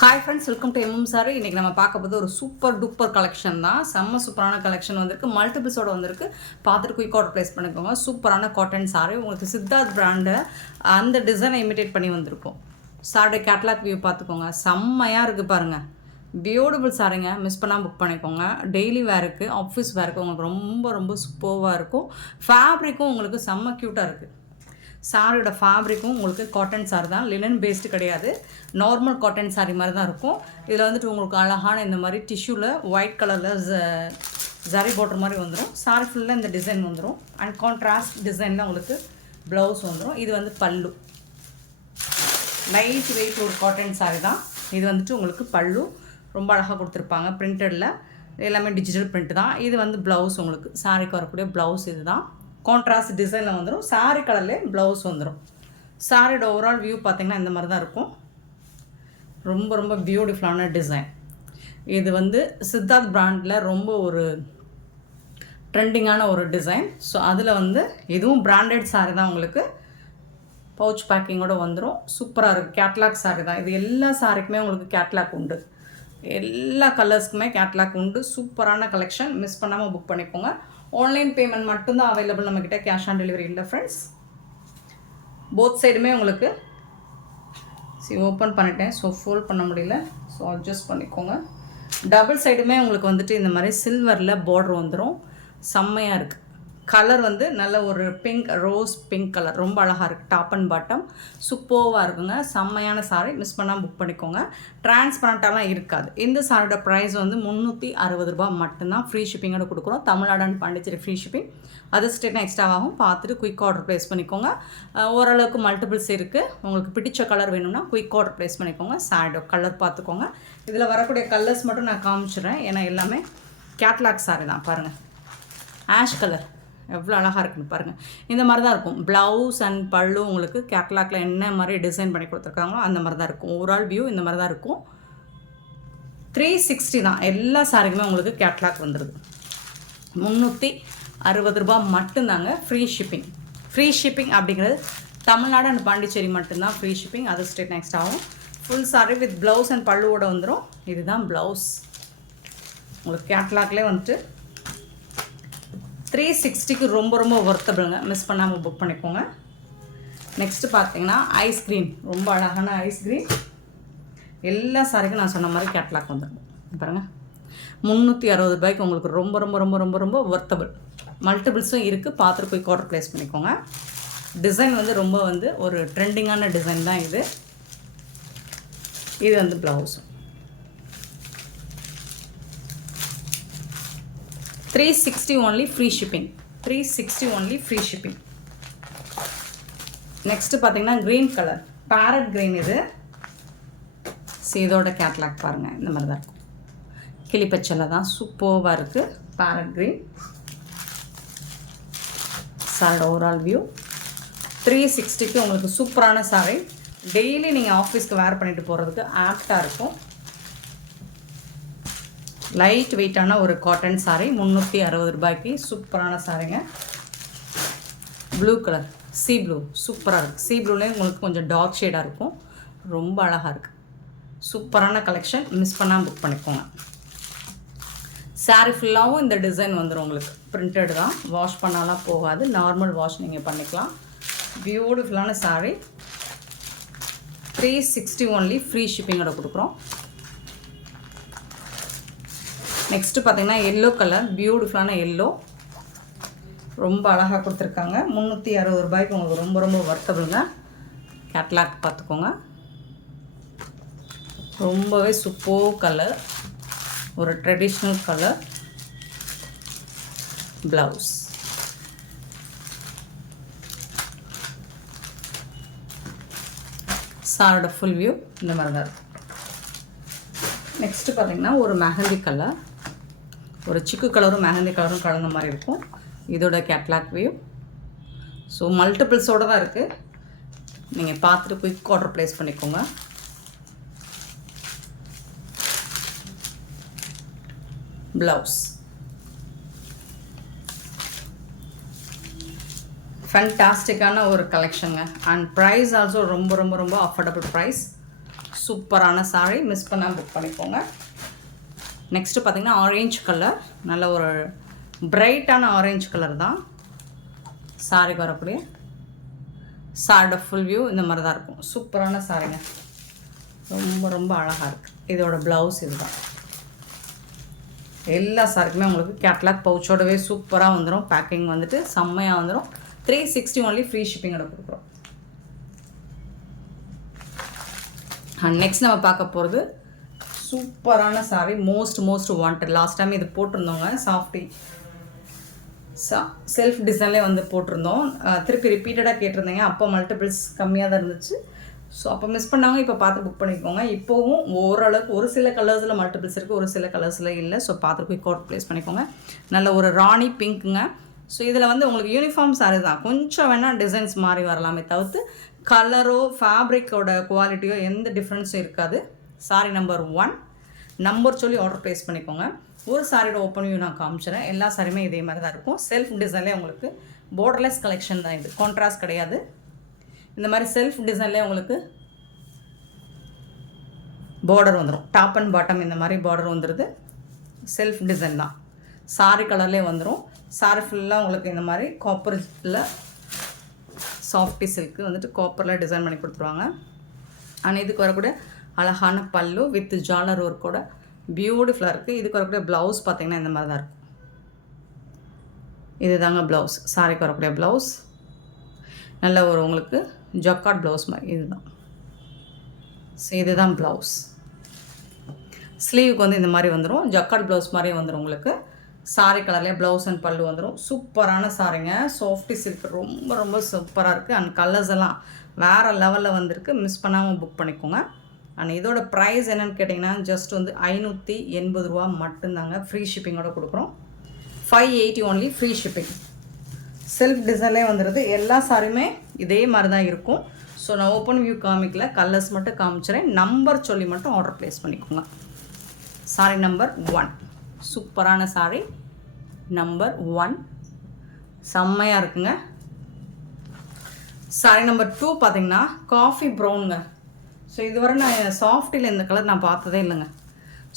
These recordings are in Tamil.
Hi friends, welcome to sorry. இன்றைக்கி நம்ம பார்க்க போது ஒரு சூப்பர் டூப்பர் கலெக்ஷன் தான். செம்ம சூப்பரான கலெக்ஷன் வந்திருக்கு, மல்டிபிள்ஸோடு வந்திருக்கு. பார்த்துட்டு குயிக் ஆர்டர் ப்ளேஸ் பண்ணிக்கோங்க. சூப்பரான காட்டன் சாரி, உங்களுக்கு சித்தார்த் பிராண்டு அந்த டிசைனை இமிட்டேட் பண்ணி வந்திருக்கும். சாரியோட கேட்லாக் வியூ பார்த்துக்கோங்க, செம்மையாக இருக்குது பாருங்கள். பியூட்டிஃபுல் சாரிங்க, மிஸ் பண்ணால் புக் பண்ணிக்கோங்க. டெய்லி வேருக்கு, ஆஃபீஸ் வேருக்கு உங்களுக்கு ரொம்ப ரொம்ப சூப்பராக இருக்கும். ஃபேப்ரிக்கும் உங்களுக்கு செம்ம க்யூட்டாக இருக்குது. சாரியோட ஃபேப்ரிக்கும் உங்களுக்கு காட்டன் சாரி தான், லினன் பேஸ்டு கிடையாது, நார்மல் காட்டன் சாரி மாதிரி தான் இருக்கும். இதில் வந்துட்டு உங்களுக்கு அழகான இந்த மாதிரி டிஷ்யூவில் ஒயிட் கலரில் ஜரி போடுற மாதிரி வந்துடும். சாரி ஃபுல்லாக இந்த டிசைன் வந்துடும். அண்ட் கான்ட்ராஸ்ட் டிசைனில் உங்களுக்கு ப்ளவுஸ் வந்துடும். இது வந்து பல்லு, லைட் வெயிட் ஒரு காட்டன் சாரி தான். இது வந்துட்டு உங்களுக்கு பல்லு ரொம்ப அழகாக கொடுத்துருப்பாங்க. பிரிண்டடில் எல்லாமே டிஜிட்டல் பிரிண்ட் தான். இது வந்து ப்ளவுஸ், உங்களுக்கு சாரிக்கு வரக்கூடிய ப்ளவுஸ் இது தான். கான்ட்ராஸ்ட் டிசைனில் வந்துடும். சாரி கலர்லேயே ப்ளவுஸ் வந்துடும். சாரியோட ஓவரால் வியூ பார்த்திங்கன்னா இந்த மாதிரி தான் இருக்கும். ரொம்ப ரொம்ப பியூட்டிஃபுல்லான டிசைன். இது வந்து சித்தார்த் பிராண்டில் ரொம்ப ஒரு ட்ரெண்டிங்கான ஒரு டிசைன். ஸோ அதில் வந்து இதுவும் பிராண்டட் சாரி தான். உங்களுக்கு பவுச் பேக்கிங்கோடு வந்துடும். சூப்பராக இருக்குது. கேட்லாக் சாரி தான் இது. எல்லா சாரிக்குமே உங்களுக்கு கேட்லாக் உண்டு, எல்லா கலர்ஸ்க்குமே கேட்லாக் உண்டு. சூப்பரான கலெக்ஷன், மிஸ் பண்ணாமல் புக் பண்ணிக்கோங்க. ஆன்லைன் பேமெண்ட் மட்டும்தான் அவைலபிள் நம்மக்கிட்ட, கேஷ் ஆன் டெலிவரி இல்லை ஃப்ரெண்ட்ஸ். போத் சைடுமே உங்களுக்கு ஓப்பன் பண்ணிட்டேன், ஸோ ஃபோல்ட் பண்ண முடியல, ஸோ அட்ஜஸ்ட் பண்ணிக்கோங்க. டபுள் சைடுமே உங்களுக்கு வந்துட்டு இந்த மாதிரி சில்வரில் பார்டர் வந்துடும். செம்மையாக இருக்குது. கலர் வந்து நல்ல ஒரு பிங்க், ரோஸ் பிங்க் கலர், ரொம்ப அழகாக இருக்குது. டாப் அண்ட் பாட்டம் சூப்பராக இருக்குங்க. செம்மையான சாரி, மிஸ் பண்ணால் புக் பண்ணிக்கோங்க. டிரான்ஸ்பரண்ட்டாலாம் இருக்காது. இந்த சாரியோட ப்ரைஸ் வந்து 360 ரூபா மட்டும்தான். ஃப்ரீ ஷிப்பிங்கோட கொடுக்குறோம். Tamil Nadu and Pondicherry free shipping. அது ஸ்டேட்னா எக்ஸ்ட்ராவாகும். பார்த்துட்டு குயிக் ஆர்டர் ப்ளேஸ் பண்ணிக்கோங்க. ஓரளவுக்கு மல்டிபிள்ஸ் இருக்குது. உங்களுக்கு பிடிச்ச கலர் வேணும்னா குயிக் ஆர்டர் ப்ளேஸ் பண்ணிக்கோங்க. சாரியோட கலர் பார்த்துக்கோங்க. இதில் வரக்கூடிய கலர்ஸ் மட்டும் நான் காமிச்சிடுறேன், ஏன்னா எல்லாமே கேட்லாக் சாரி தான். பாருங்கள், ஆஷ் கலர் எவ்வளோ அழகாக இருக்குன்னு பாருங்கள். இந்த மாதிரி தான் இருக்கும். ப்ளவுஸ் அண்ட் பல்லு உங்களுக்கு கேட்லாக்ல என்ன மாதிரி டிசைன் பண்ணி கொடுத்துருக்காங்களோ அந்த மாதிரி தான் இருக்கும். ஓவரால் வியூ இந்த மாதிரி தான் இருக்கும். 360 தான் எல்லா சாரிக்குமே உங்களுக்கு கேட்லாக் வந்துடுது. 360 ரூபா மட்டும்தாங்க. Free shipping. ஃப்ரீ ஷிப்பிங் அப்படிங்கிறது தமிழ்நாடு அண்ட் பாண்டிச்சேரி மட்டும்தான் ஃப்ரீ ஷிப்பிங். அது ஸ்டேட் நெக்ஸ்ட் ஆகும். Full sari with blouse and பல்லுவோட வந்துடும். இதுதான் ப்ளவுஸ். உங்களுக்கு கேட்லாக்லேயே வந்துட்டு 360க்கு ரொம்ப ரொம்ப ஒர்த்தபிளுங்க. மிஸ் பண்ணாமல் புக் பண்ணிக்கோங்க. நெக்ஸ்ட்டு பார்த்தீங்கன்னா ஐஸ்கிரீம், ரொம்ப அழகான ஐஸ்கிரீம். எல்லா சாரிக்கும் நான் சொன்ன மாதிரி கேட்லாக் வந்துடும் பாருங்கள். 360 ரூபாய்க்கு உங்களுக்கு ரொம்ப ரொம்ப ரொம்ப ரொம்ப ரொம்ப ஒர்த்தபிள். மல்டிபிள்ஸும் இருக்குது. பார்த்துட்டு போய் ஆர்டர் ப்ளேஸ் பண்ணிக்கோங்க. டிசைன் வந்து ரொம்ப வந்து ஒரு ட்ரெண்டிங்கான டிசைன் தான் இது. இது வந்து ப்ளவுஸும் 360 only free shipping. 360 only free shipping. Next பார்த்தீங்கன்னா க்ரீன் கலர், பேரட் க்ரீன். இது இதோட கேட்லாக் பாருங்கள், இந்த மாதிரி தான் இருக்கும். கிளிப்பச்சலை தான், சூப்பராக இருக்குது. பேரட் க்ரீன் சாரோட ஓவரால் வியூ. 360க்கு உங்களுக்கு சூப்பரான சாரி. டெய்லி நீங்கள் ஆஃபீஸ்க்கு வேர் பண்ணிட்டு போகிறதுக்கு ஆப்டாக இருக்கும். லைட் வெயிட்டான ஒரு காட்டன் சாரி, 360 ரூபாய்க்கு சூப்பரான சாரிங்க. ப்ளூ கலர், சீ ப்ளூ, சூப்பராக இருக்குது. சீ ப்ளூலேயே உங்களுக்கு கொஞ்சம் டார்க் ஷேடாக இருக்கும். ரொம்ப அழகாக இருக்குது. சூப்பரான கலெக்ஷன், மிஸ் பண்ணாமல் புக் பண்ணிக்கோங்க. சாரி ஃபுல்லாகவும் இந்த டிசைன் வந்துடும் உங்களுக்கு. பிரிண்டட் தான், வாஷ் பண்ணாலாம் போகாது. நார்மல் வாஷ் நீங்கள் பண்ணிக்கலாம். பியூட்டிஃபுல்லான சாரி. 360 ஒன்லி. ஃப்ரீ ஷிப்பிங்கோட கொடுக்குறோம். நெக்ஸ்ட்டு பார்த்தீங்கன்னா எல்லோ கலர், பியூட்டிஃபுல்லான எல்லோ, ரொம்ப அழகாக கொடுத்துருக்காங்க. 360 ரூபாய்க்கு உங்களுக்கு ரொம்ப ரொம்ப ஒர்த்தபிளுங்க. கேட்லாக் பார்த்துக்கோங்க. ரொம்பவே சூப்பர் கலர், ஒரு ட்ரெடிஷ்னல் கலர். ப்ளவுஸ் சாரோட ஃபுல் வியூ இந்த மாதிரி தான் இருக்கும். நெக்ஸ்ட்டு பார்த்தீங்கன்னா ஒரு மெஹந்தி கலர், ஒரு சிக்கு கலரும் மெஹந்தி கலரும் கலந்த மாதிரி இருக்கும். இதோட கேட்லாக் வியூ. ஸோ மல்டிபிள்ஸோடு தான் இருக்குது. நீங்கள் பார்த்துட்டு குயிக் ஆர்டர் ப்ளேஸ் பண்ணிக்கோங்க. ப்ளவுஸ் ஃபேண்டாஸ்டிக்கான ஒரு கலெக்ஷனுங்க. அண்ட் ப்ரைஸ் ஆல்சோ ரொம்ப ரொம்ப ரொம்ப அஃபோர்டபுள் ப்ரைஸ். சூப்பரான சாரி, மிஸ் பண்ணாமல் புக் பண்ணிக்கோங்க. நெக்ஸ்ட்டு பார்த்திங்கன்னா ஆரேஞ்ச் கலர், நல்ல ஒரு பிரைட்டான ஆரேஞ்ச் கலர் தான் சாரிக்கு வரக்கூடிய சாரியோட ஃபுல் வியூ இந்த மாதிரி தான் இருக்கும். சூப்பரான சாரிங்க, ரொம்ப ரொம்ப அழகாக இருக்குது. இதோட ப்ளவுஸ் இதுதான். எல்லா சாரிக்குமே உங்களுக்கு கேட்லாக் பவுச்சோடவே சூப்பராக வந்துடும். பேக்கிங் வந்துட்டு செம்மையாக வந்துடும். 360 ஒன்லி ஃப்ரீ ஷிப்பிங்கோட கொடுக்குறோம். நெக்ஸ்ட் நம்ம பார்க்க போகிறது சூப்பரான sorry, most wanted. Last time இது போட்டிருந்தோங்க, சாஃப்டி செல்ஃப் டிசைன்லேயே வந்து போட்டிருந்தோம். திருப்பி ரிப்பீட்டடாக கேட்டிருந்தீங்க. அப்போ மல்டிபிள்ஸ் கம்மியாக தான் இருந்துச்சு. ஸோ அப்போ மிஸ் பண்ணாங்க, இப்போ பார்த்து புக் பண்ணிக்கோங்க. இப்போவும் ஓரளவுக்கு ஒரு சில கலர்ஸில் மல்டிபிள்ஸ் இருக்குது, ஒரு சில கலர்ஸில் இல்லை. ஸோ பார்த்து குயிக் ஆர்டர் ப்ளேஸ் பண்ணிக்கோங்க. நல்ல ஒரு ராணி பிங்க்குங்க. ஸோ இதில் வந்து உங்களுக்கு யூனிஃபார்ம் சாரி தான், கொஞ்சம் வேணால் டிசைன்ஸ் மாறி வரலாமே தவிர்த்து கலரோ ஃபேப்ரிக்கோட குவாலிட்டியோ எந்த டிஃப்ரென்ஸும் இருக்காது. சாரி நம்பர் 1 நம்பர் சொல்லி ஆர்டர் ப்ளேஸ் பண்ணிக்கோங்க. ஒரு சாரியோட ஓப்பன் வியூ நான் காமிச்சிடறேன். எல்லா சாரியுமே இதே மாதிரி தான் இருக்கும். செல்ஃப் டிசைன்லேயே உங்களுக்கு பார்டர்லெஸ் கலெக்ஷன் தான் இது, கான்ட்ராஸ்ட் கிடையாது. இந்த மாதிரி செல்ஃப் டிசைன்லேயே உங்களுக்கு பார்டர் வந்துடும். டாப் அண்ட் பாட்டம் இந்த மாதிரி பார்டர் வந்துடுது. செல்ஃப் டிசைன் தான், சாரி கலர்லேயே வந்துடும். சாரி ஃபுல்லாக உங்களுக்கு இந்த மாதிரி காப்பரில் சாஃப்டி சில்க்கு வந்துட்டு காப்பரில் டிசைன் பண்ணி கொடுத்துருவாங்க. ஆனால் இதுக்கு வரக்கூடிய அழகான பல்லு வித் ஜாலர் ஒர்க்கோட பியூட்டிஃபுல்லாக இருக்குது. இதுக்கு வரக்கூடிய ப்ளவுஸ் பார்த்திங்கன்னா இந்த மாதிரி தான் இருக்கும். இது தாங்க ப்ளவுஸ், சாரிக்கு வரக்கூடிய ப்ளவுஸ். நல்ல ஒரு உங்களுக்கு ஜக்கார்ட் ப்ளவுஸ் மாதிரி இதுதான். ஸோ இதுதான் ப்ளவுஸ். ஸ்லீவுக்கு வந்து இந்த மாதிரி வந்துடும், ஜக்கார்ட் ப்ளவுஸ் மாதிரியே வந்துடும் உங்களுக்கு. சாரி கலர்லேயே ப்ளவுஸ் அண்ட் பல்லு வந்துடும். சூப்பரான சாரிங்க, சாஃப்டி சில்க், ரொம்ப ரொம்ப சூப்பராக இருக்குது. அண்ட் கலர்ஸ் எல்லாம் வேறு லெவலில் வந்திருக்கு. மிஸ் பண்ணாமல் புக் பண்ணிக்கோங்க. அண்ட் இதோட ப்ரைஸ் என்னென்னு கேட்டிங்கன்னா ஜஸ்ட் வந்து 580 ரூபா மட்டும்தாங்க. ஃப்ரீ ஷிப்பிங்கோட கொடுக்குறோம். 580 ஒன்லி ஃப்ரீ ஷிப்பிங். செல்ஃப் டிசைன்லேயே வந்துடுது. எல்லா சாரியுமே இதே மாதிரி தான் இருக்கும். ஸோ நான் ஓப்பன் வியூ காமிக்கல, கலர்ஸ் மட்டும் காமிச்சிடறேன். நம்பர் சொல்லி மட்டும் ஆர்டர் ப்ளேஸ் பண்ணிக்கோங்க. சாரி நம்பர் 1 சூப்பரான சாரி நம்பர் 1 செம்மையாக இருக்குங்க. சாரி நம்பர் 2 பார்த்திங்கன்னா காஃபி ப்ரௌனுங்க. ஸோ இதுவரை நான் சாஃப்டியில் இந்த கலர் நான் பார்த்ததே இல்லைங்க.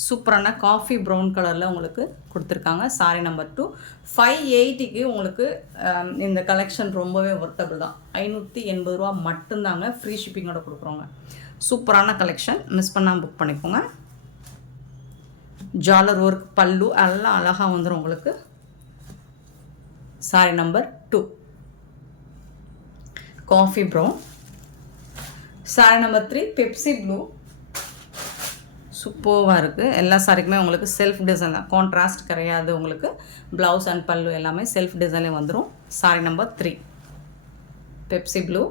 சூப்பரான காஃபி ப்ரௌன் கலரில் உங்களுக்கு கொடுத்துருக்காங்க. சாரி நம்பர் 2 580க்கு உங்களுக்கு இந்த கலெக்ஷன் ரொம்பவே ஒர்த்தபிள் தான். 580 ரூபா மட்டும்தாங்க, ஃப்ரீ ஷிப்பிங்கோட கொடுக்குறோங்க. சூப்பரான கலெக்ஷன், மிஸ் பண்ணாமல் புக் பண்ணிக்கோங்க. ஜாலர் ஒர்க் பல்லு எல்லாம் அழகாக வந்துடும் உங்களுக்கு. Sorry number 2 coffee brown. Sorry number 3 Pepsi blue. சூப்பராக இருக்குது. எல்லா சாரிக்குமே உங்களுக்கு செல்ஃப் டிசைன் தான், கான்ட்ராஸ்ட் கிடையாது. உங்களுக்கு ப்ளவுஸ் அண்ட் பல்லு எல்லாமே செல்ஃப் டிசைன்லேயே வந்துடும். Sorry number 3 Pepsi blue.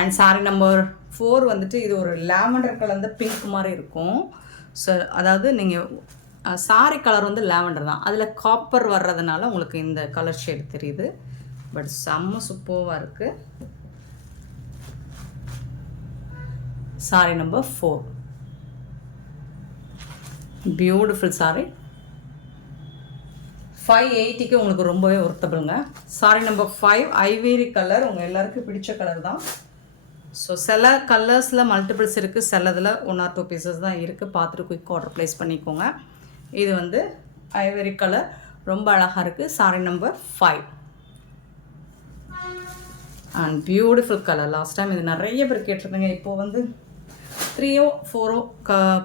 And sorry number 4 வந்துட்டு இது ஒரு லாவெண்டர் கலந்த பிங்க் மாதிரி இருக்கும். ஸோ அதாவது நீங்கள் சாரி கலர் வந்து லாவெண்டர் தான், அதில் காப்பர் வர்றதுனால உங்களுக்கு இந்த கலர் ஷேட் தெரியுது. பட் செம்ம சூப்பராக இருக்குது. Sari number 4 beautiful sari. 580க்கு உங்களுக்கு ரொம்பவே ஒர்த்தபிளுங்க. சாரி நம்பர் 5 ஐவேரி கலர், உங்கள் எல்லாருக்கும் பிடிச்ச கலர் தான். ஸோ சில கலர்ஸில் மல்டிபிள்ஸ் இருக்குது, சிலதில் 1 or 2 பீசஸ் தான் இருக்குது. பார்த்துட்டு குயிக் ஆர்டர் ப்ளேஸ் பண்ணிக்கோங்க. இது வந்து ஐவரி கலர் ரொம்ப அழகாக இருக்குது. Sari number 5 and beautiful colour. Last time இது நிறைய பேர் கேட்டிருந்தீங்க. இப்போது வந்து 3 or 4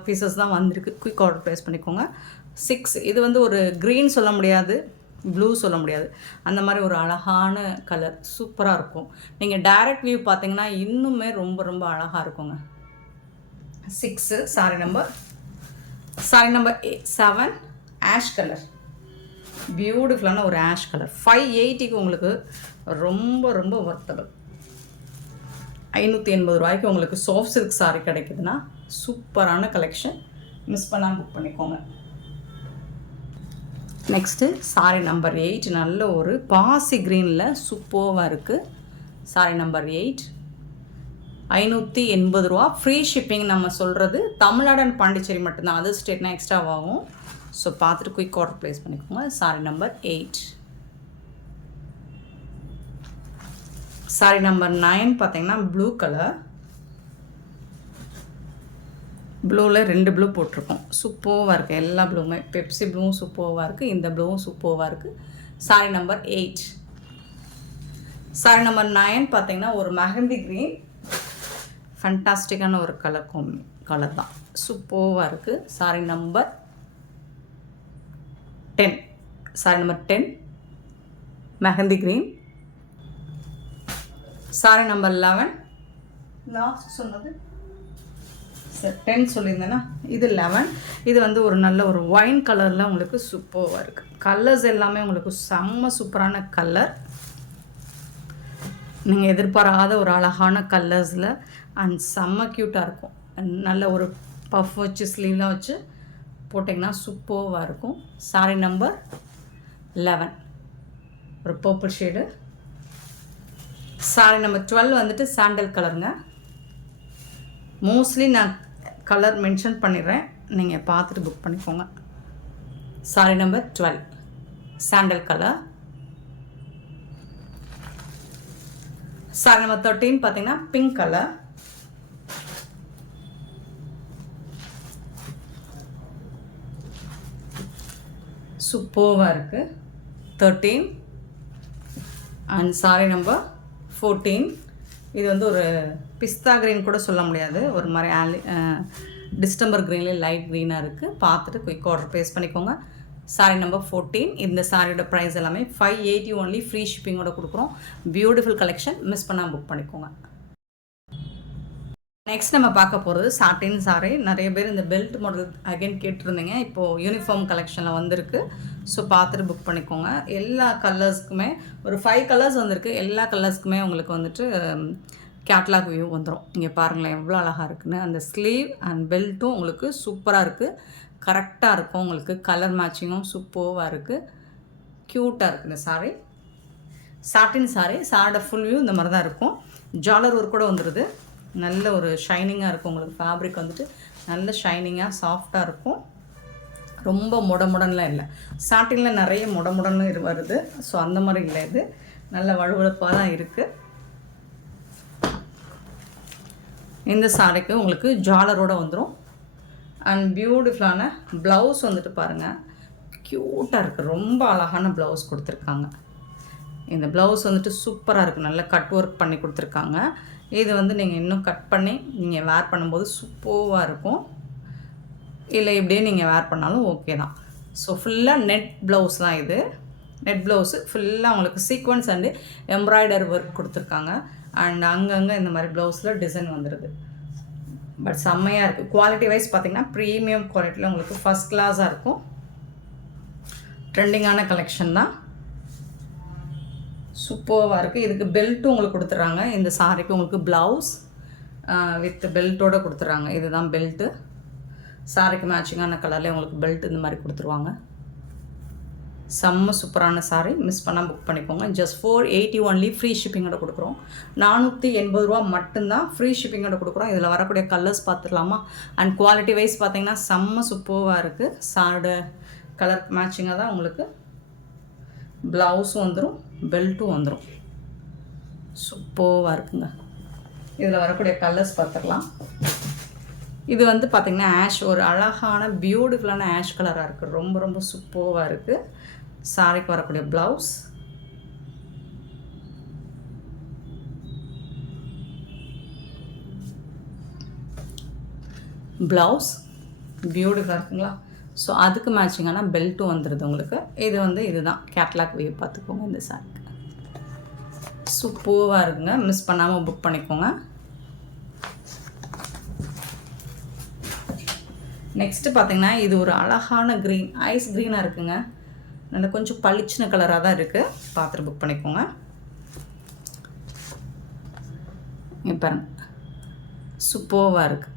பீசஸ் தான் வந்திருக்கு. குயிக் ஆர்டர் ப்ளேஸ் பண்ணிக்கோங்க. 6 இது வந்து ஒரு க்ரீன் சொல்ல முடியாது, ப்ளூ சொல்ல முடியாது, அந்த மாதிரி ஒரு அழகான கலர், சூப்பராக இருக்கும். நீங்கள் டைரக்ட் வியூ பார்த்தீங்கன்னா இன்னுமே ரொம்ப ரொம்ப அழகாக இருக்குங்க. 6 சாரி நம்பர் 7 ஆஷ் கலர், பியூட்டிஃபுல்லான ஒரு ஆஷ் கலர். 580க்கு உங்களுக்கு ரொம்ப ரொம்ப ஒர்த்தபிள். 580 ரூபாய்க்கு உங்களுக்கு சாஃப்ட் சில்க் சாரி கிடைக்குதுன்னா சூப்பரான கலெக்ஷன், மிஸ் பண்ணாமல் புக் பண்ணிக்கோங்க. நெக்ஸ்ட்டு சாரி நம்பர் 8 நல்ல ஒரு பாசி க்ரீனில் சூப்பராக இருக்குது. சாரி நம்பர் 8 580 ரூபா. ஃப்ரீ ஷிப்பிங் நம்ம சொல்கிறது தமிழ்நாடு அண்ட் பாண்டிச்சேரி மட்டும்தான், அதர் ஸ்டேட்னா எக்ஸ்ட்ரா ஆகும். ஸோ பார்த்துட்டு குயிக் ஆர்டர் ப்ளேஸ் பண்ணிக்கோங்க. Sorry number 8. சாரி நம்பர் 9 பார்த்தீங்கன்னா ப்ளூ கலர். ப்ளூவில் 2 ப்ளூ போட்டிருக்கோம். சூப்பராக இருக்குது. எல்லா ப்ளூவுமே பெப்சி ப்ளூவும் சூப்பராக இருக்குது, இந்த ப்ளூவும் சூப்பராக இருக்குது. சாரி நம்பர் 8. சாரி நம்பர் 9 பார்த்தீங்கன்னா ஒரு மெஹந்தி க்ரீன், ஃபண்டாஸ்டிக்கான ஒரு கலர் தான், சூப்பராக இருக்குது. Sari number 10. Sorry number 10 mehndi green. Sorry number 11 last சொன்னது 10 சொல்லியிருந்தேன்னா இது 11. இது வந்து ஒரு நல்ல ஒரு ஒயின் கலரில் உங்களுக்கு சூப்பராக இருக்குது. கலர்ஸ் எல்லாமே உங்களுக்கு செம்ம சூப்பரான கலர், நீங்கள் எதிர்பாராத ஒரு அழகான கலர்ஸில் அண்ட் செம்ம க்யூட்டாக இருக்கும். நல்ல ஒரு பஃப் வச்சு ஸ்லீவ்லாம் வச்சு போட்டிங்கன்னா சூப்பராக இருக்கும். சாரி நம்பர் 11 ஒரு பர்பிள் ஷேடு. சாரி நம்பர் 12 வந்துட்டு சாண்டல் கலருங்க. மோஸ்ட்லி நான் கலர் மென்ஷன் பண்ணிடுறேன், நீங்கள் பார்த்துட்டு புக் பண்ணிக்கோங்க. Sorry number 12 sandal colour. Sorry number 13 பார்த்தீங்கன்னா பிங்க் கலர். சூப்பராக இருக்குது 13. அண்ட் சாரி நம்பர் 14 இது வந்து ஒரு பிஸ்தா க்ரீன் கூட சொல்ல முடியாது, ஒரு மாதிரி டிஸ்டம்பர் க்ரீன்லேயே லைட் க்ரீனாக இருக்குது. பார்த்துட்டு குயிக் ஆர்டர் ப்ளேஸ் பண்ணிக்கோங்க. Sorry number 14. இந்த சாரியோட ப்ரைஸ் எல்லாமே 580 ஒன்லி, ஃப்ரீ ஷிப்பிங்கோட கொடுக்குறோம். பியூட்டிஃபுல் கலெக்ஷன், மிஸ் பண்ணால் புக் பண்ணிக்கோங்க. நெக்ஸ்ட் நம்ம பார்க்க போகிறது சாட்டின் சாரி. நிறைய பேர் இந்த பெல்ட் மாடல் அகைன் கேட்டிருந்தீங்க, இப்போது யூனிஃபார்ம் கலெக்ஷனில் வந்திருக்கு. ஸோ பார்த்துட்டு புக் பண்ணிக்கோங்க. எல்லா கலர்ஸ்க்குமே ஒரு 5 கலர்ஸ் வந்திருக்கு. எல்லா கலர்ஸ்க்குமே உங்களுக்கு வந்துட்டு கேட்லாக் வியூ வந்துடும். இங்கே பாருங்களேன் எவ்வளோ அழகாக இருக்குன்னு. அந்த ஸ்லீவ் அண்ட் பெல்ட்டும் உங்களுக்கு சூப்பராக இருக்குது, கரெக்டாக இருக்கும். உங்களுக்கு கலர் மேட்சிங்கும் சூப்பராக இருக்குது, க்யூட்டாக இருக்குது இந்த சாரீ. சாட்டின் சாரீ. சாரோட ஃபுல் வியூ இந்த மாதிரி தான் இருக்கும். ஜாலர் ஒர்க் கூட வந்துடுது. நல்ல ஒரு ஷைனிங்காக இருக்கும். உங்களுக்கு ஃபேப்ரிக் வந்துட்டு நல்ல ஷைனிங்காக சாஃப்டாக இருக்கும். ரொம்ப முடமுடன்லாம் இல்லை. சாட்டினில் நிறைய முடமுடன்னு வருது, ஸோ அந்த மாதிரி இல்லை. இது நல்ல வழுவழுப்பாக தான் இருக்குது. இந்த சாரிக்கு உங்களுக்கு ஜாலரோடு வந்துடும். அண்ட் பியூட்டிஃபுல்லான ப்ளவுஸ் வந்துட்டு பாருங்கள், க்யூட்டாக இருக்குது. ரொம்ப அழகான ப்ளவுஸ் கொடுத்துருக்காங்க. இந்த ப்ளவுஸ் வந்துட்டு சூப்பராக இருக்குது, நல்ல கட் ஒர்க் பண்ணி கொடுத்துருக்காங்க. இது வந்து நீங்கள் இன்னும் கட் பண்ணி நீங்கள் வேர் பண்ணும்போது சூப்பராக இருக்கும். இல்லை இப்படியே நீங்கள் வேர் பண்ணாலும் ஓகே தான். ஸோ ஃபுல்லாக நெட் ப்ளவுஸ் தான் இது. நெட் ப்ளவுஸு ஃபுல்லாக உங்களுக்கு சீக்வன்ஸ் அண்டு எம்ப்ராய்டர் ஒர்க் கொடுத்துருக்காங்க. அண்ட் அங்கங்கே இந்த மாதிரி ப்ளவுஸில் டிசைன் வந்துடுது. பட் செம்மையாக இருக்குது. குவாலிட்டி வைஸ் பார்த்திங்கன்னா ப்ரீமியம் குவாலிட்டியில் உங்களுக்கு ஃபஸ்ட் கிளாஸாக இருக்கும். ட்ரெண்டிங்கான கலெக்ஷன் தான், சூப்பராக இருக்குது. இதுக்கு பெல்ட்டும் உங்களுக்கு கொடுத்துட்றாங்க. இந்த சாரிக்கு உங்களுக்கு ப்ளவுஸ் வித் பெல்ட்டோடு கொடுத்துட்றாங்க. இதுதான் பெல்ட்டு. சாரிக்கு மேட்சிங்கான கலர்லேயே உங்களுக்கு பெல்ட் இந்த மாதிரி கொடுத்துருவாங்க. செம்ம சூப்பரான சாரி, மிஸ் பண்ணால் புக் பண்ணிக்கோங்க. ஜஸ்ட் 480 ஒன்லி, ஃப்ரீ ஷிப்பிங்கோட கொடுக்குறோம். 480 ரூபா மட்டும்தான், ஃப்ரீ ஷிப்பிங்கோட கொடுக்குறோம். இதில் வரக்கூடிய கலர்ஸ் பார்த்துடலாமா? அண்ட் குவாலிட்டி வைஸ் பார்த்திங்கன்னா செம்ம சூப்பராக இருக்குது. சாரோட கலர் மேட்சிங்காக தான் உங்களுக்கு ப்ளவுஸும் வந்துடும், பெல்ட்டும் வந்துடும். சூப்பராக இருக்குங்க. இதில் வரக்கூடிய கலர்ஸ் பார்த்துடலாம். இது வந்து பார்த்திங்கன்னா ஆஷ், ஒரு அழகான பியூட்டிஃபுல்லான ஆஷ் கலராக இருக்குது. ரொம்ப ரொம்ப சூப்பராக இருக்குது. சாரிக்கு வரக்கூடிய ப்ளவுஸ், பியூட்டிஃபுல்லாக இருக்குங்களா? ஸோ அதுக்கு மேட்சிங்கான பெல்ட்டும் வந்துடுது உங்களுக்கு. இது வந்து இதுதான் கேட்லாக் வியூ, பார்த்துக்கோங்க. இந்த சாரிக்கு சூப்பராக இருக்குங்க, மிஸ் பண்ணாமல் புக் பண்ணிக்கோங்க. நெக்ஸ்ட்டு பார்த்திங்கன்னா இது ஒரு அழகான க்ரீன், ஐஸ் க்ரீனாக இருக்குங்க. நல்லா கொஞ்சம் பளிச்சின கலராக தான் இருக்குது. பார்த்துட்டு புக் பண்ணிக்கோங்க. இப்போ சூப்பராக இருக்குது,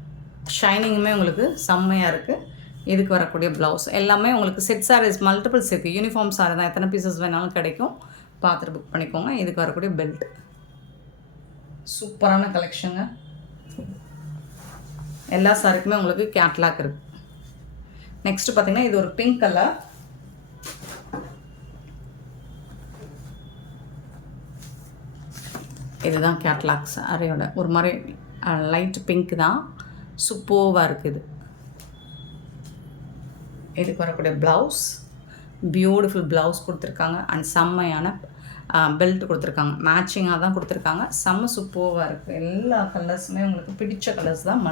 ஷைனிங்குமே உங்களுக்கு செம்மையாக இருக்குது. இதுக்கு வரக்கூடிய ப்ளவுஸ் எல்லாமே உங்களுக்கு செட் சாரீஸ் மல்டிபிள்ஸ் இருக்குது. யூனிஃபார்ம் சாரி தான், எத்தனை பீசஸ் வேணாலும் கிடைக்கும். பார்த்துட்டு புக் பண்ணிக்கோங்க. இதுக்கு வரக்கூடிய பெல்ட் சூப்பரான கலெக்ஷனுங்க. எல்லா சாரிக்குமே உங்களுக்கு கேட்லாக் இருக்குது. நெக்ஸ்ட்டு பார்த்திங்கன்னா இது ஒரு பிங்க் கலர். இதுதான் கேட்லாக் சாரியோட ஒரு மாதிரி லைட் பிங்க் தான், சூப்பராக இருக்குது. இதுக்கு வரக்கூடிய ப்ளவுஸ், பியூட்டிஃபுல் ப்ளவுஸ் கொடுத்துருக்காங்க. அண்ட் செம்மையான பெல்ட் கொடுத்துருக்காங்க. மேட்சிங்காக தான் கொடுத்துருக்காங்க. செம்ம சூப்பராக இருக்குது. எல்லா கலர்ஸுமே உங்களுக்கு பிடிச்ச கலர்ஸ் தான்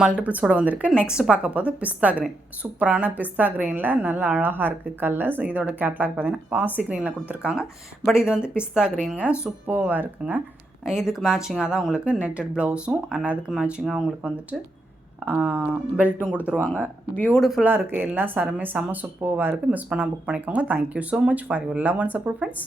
மல்டிபிள்ஸோடு வந்திருக்கு. நெக்ஸ்ட்டு பார்க்க போது பிஸ்தா க்ரீன். சூப்பரான பிஸ்தா க்ரீனில் நல்லா அழகாக இருக்குது கலர்ஸ். இதோட கேட்லாக் பார்த்தீங்கன்னா பாசி க்ரீனில் கொடுத்துருக்காங்க. பட் இது வந்து பிஸ்தா க்ரீனுங்க. சூப்பராக இருக்குங்க. இதுக்கு மேட்சிங்காக தான் உங்களுக்கு நெட்டட் ப்ளவுஸும் அண்ட் அதுக்கு மேட்சிங்காக உங்களுக்கு வந்துட்டு பெல்ட்டும் கொடுத்துருவாங்க. பியூட்டிஃபுல்லாக இருக்குது. எல்லா சாருமே செம்ம சூப்பராக இருக்குது. மிஸ் பண்ணால் புக் பண்ணிக்கோங்க. Thank you so much for your love and support friends.